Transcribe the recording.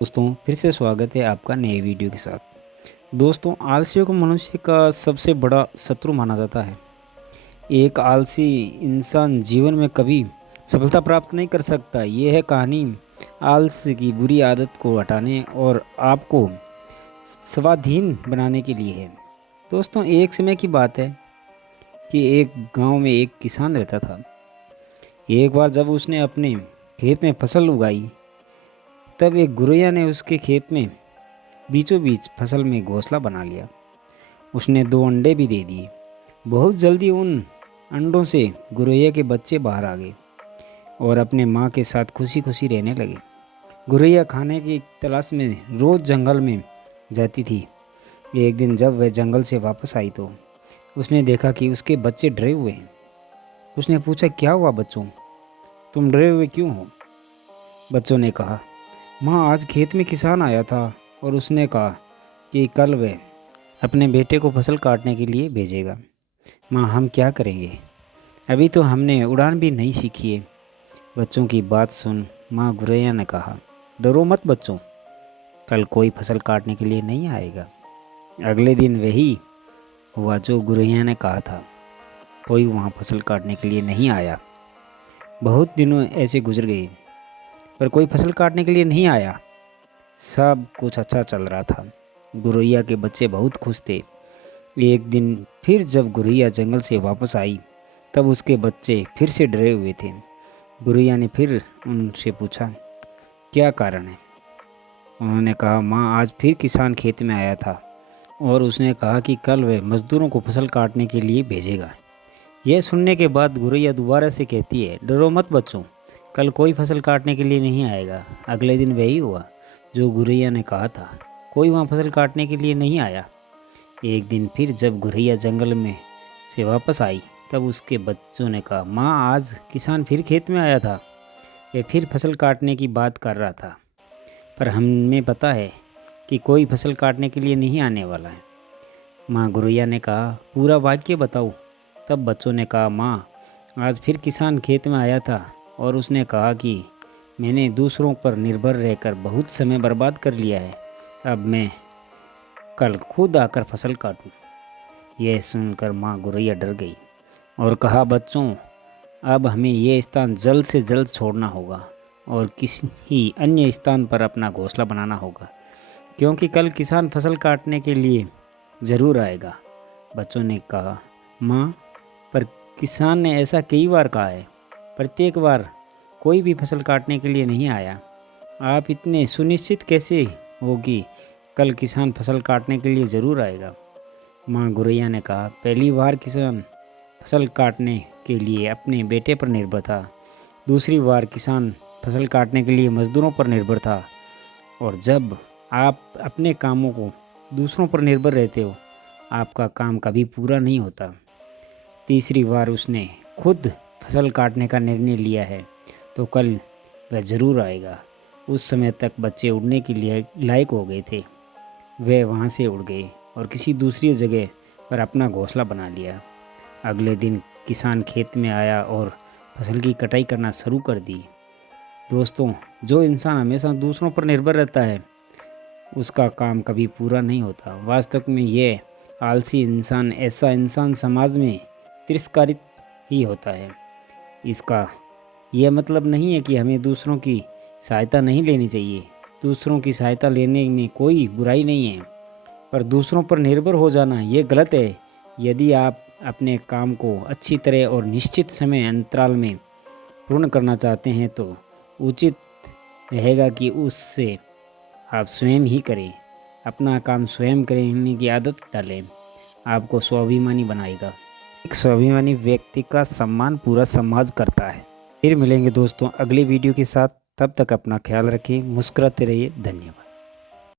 दोस्तों फिर से स्वागत है आपका नए वीडियो के साथ। दोस्तों आलसियों को मनुष्य का सबसे बड़ा शत्रु माना जाता है। एक आलसी इंसान जीवन में कभी सफलता प्राप्त नहीं कर सकता। यह है कहानी आलस की बुरी आदत को हटाने और आपको स्वाधीन बनाने के लिए है। दोस्तों एक समय की बात है कि एक गांव में एक किसान रहता था। एक बार जब उसने अपने खेत में फसल उगाई, तब एक गुरैया ने उसके खेत में बीचों बीच फसल में घोंसला बना लिया। उसने 2 अंडे भी दे दिए। बहुत जल्दी उन अंडों से गुरैया के बच्चे बाहर आ गए और अपने माँ के साथ खुशी खुशी रहने लगे। गुरैया खाने की तलाश में रोज़ जंगल में जाती थी। एक दिन जब वह जंगल से वापस आई तो उसने देखा कि उसके बच्चे डरे हुए हैं। उसने पूछा, क्या हुआ बच्चों, तुम डरे हुए क्यों हो? बच्चों ने कहा, माँ आज खेत में किसान आया था और उसने कहा कि कल वह अपने बेटे को फसल काटने के लिए भेजेगा। माँ हम क्या करेंगे, अभी तो हमने उड़ान भी नहीं सीखी है। बच्चों की बात सुन माँ गुरैया ने कहा, डरो मत बच्चों, कल कोई फसल काटने के लिए नहीं आएगा। अगले दिन वही हुआ जो गुरैया ने कहा था। कोई वहाँ फसल काटने के लिए नहीं आया। बहुत दिनों ऐसे गुजर गए पर कोई फसल काटने के लिए नहीं आया। सब कुछ अच्छा चल रहा था। गुरैया के बच्चे बहुत खुश थे। एक दिन फिर जब गुरैया जंगल से वापस आई, तब उसके बच्चे फिर से डरे हुए थे। गुरैया ने फिर उनसे पूछा, क्या कारण है? उन्होंने कहा, माँ आज फिर किसान खेत में आया था और उसने कहा कि कल वह मज़दूरों को फसल काटने के लिए भेजेगा। यह सुनने के बाद गुरैया दोबारा से कहती है, डरो मत बच्चों, कल कोई फसल काटने के लिए नहीं आएगा। अगले दिन वही हुआ जो गुरैया ने कहा था। कोई वहाँ फसल काटने के लिए नहीं आया। एक दिन फिर जब गुरैया जंगल में से वापस आई, तब उसके बच्चों ने कहा, माँ आज किसान फिर खेत में आया था। वह फिर फसल काटने की बात कर रहा था, पर हमें पता है कि कोई फसल काटने के लिए नहीं आने वाला है। माँ गुरैया ने कहा, पूरा वाक्य बताओ। तब बच्चों ने कहा, माँ आज फिर किसान खेत में आया था और उसने कहा कि मैंने दूसरों पर निर्भर रहकर बहुत समय बर्बाद कर लिया है। अब मैं कल खुद आकर फसल काटूं। यह सुनकर माँ गुरैया डर गई और कहा, बच्चों अब हमें यह स्थान जल्द से जल्द छोड़ना होगा और किसी अन्य स्थान पर अपना घोंसला बनाना होगा, क्योंकि कल किसान फसल काटने के लिए ज़रूर आएगा। बच्चों ने कहा, माँ पर किसान ने ऐसा कई बार कहा है, प्रत्येक बार कोई भी फसल काटने के लिए नहीं आया। आप इतने सुनिश्चित कैसे हो कि कल किसान फसल काटने के लिए ज़रूर आएगा? माँ गुरैया ने कहा, पहली बार किसान फसल काटने के लिए अपने बेटे पर निर्भर था। दूसरी बार किसान फसल काटने के लिए मज़दूरों पर निर्भर था। और जब आप अपने कामों को दूसरों पर निर्भर रहते हो, आपका काम कभी पूरा नहीं होता। तीसरी बार उसने खुद फसल काटने का निर्णय लिया है, तो कल वह ज़रूर आएगा। उस समय तक बच्चे उड़ने के लिए लायक हो गए थे। वे वहाँ से उड़ गए और किसी दूसरी जगह पर अपना घोंसला बना लिया। अगले दिन किसान खेत में आया और फसल की कटाई करना शुरू कर दी। दोस्तों, जो इंसान हमेशा दूसरों पर निर्भर रहता है, उसका काम कभी पूरा नहीं होता। वास्तव में ये आलसी इंसान ऐसा इंसान समाज में तिरस्कारित ही होता है। इसका यह मतलब नहीं है कि हमें दूसरों की सहायता नहीं लेनी चाहिए। दूसरों की सहायता लेने में कोई बुराई नहीं है, पर दूसरों पर निर्भर हो जाना ये गलत है। यदि आप अपने काम को अच्छी तरह और निश्चित समय अंतराल में पूर्ण करना चाहते हैं, तो उचित रहेगा कि उससे आप स्वयं ही करें। अपना काम स्वयं करने की आदत डालें, आपको स्वाभिमानी बनाएगा। एक स्वाभिमानी व्यक्ति का सम्मान पूरा समाज करता है। फिर मिलेंगे दोस्तों अगले वीडियो के साथ। तब तक अपना ख्याल रखें, मुस्कुराते रहिए। धन्यवाद।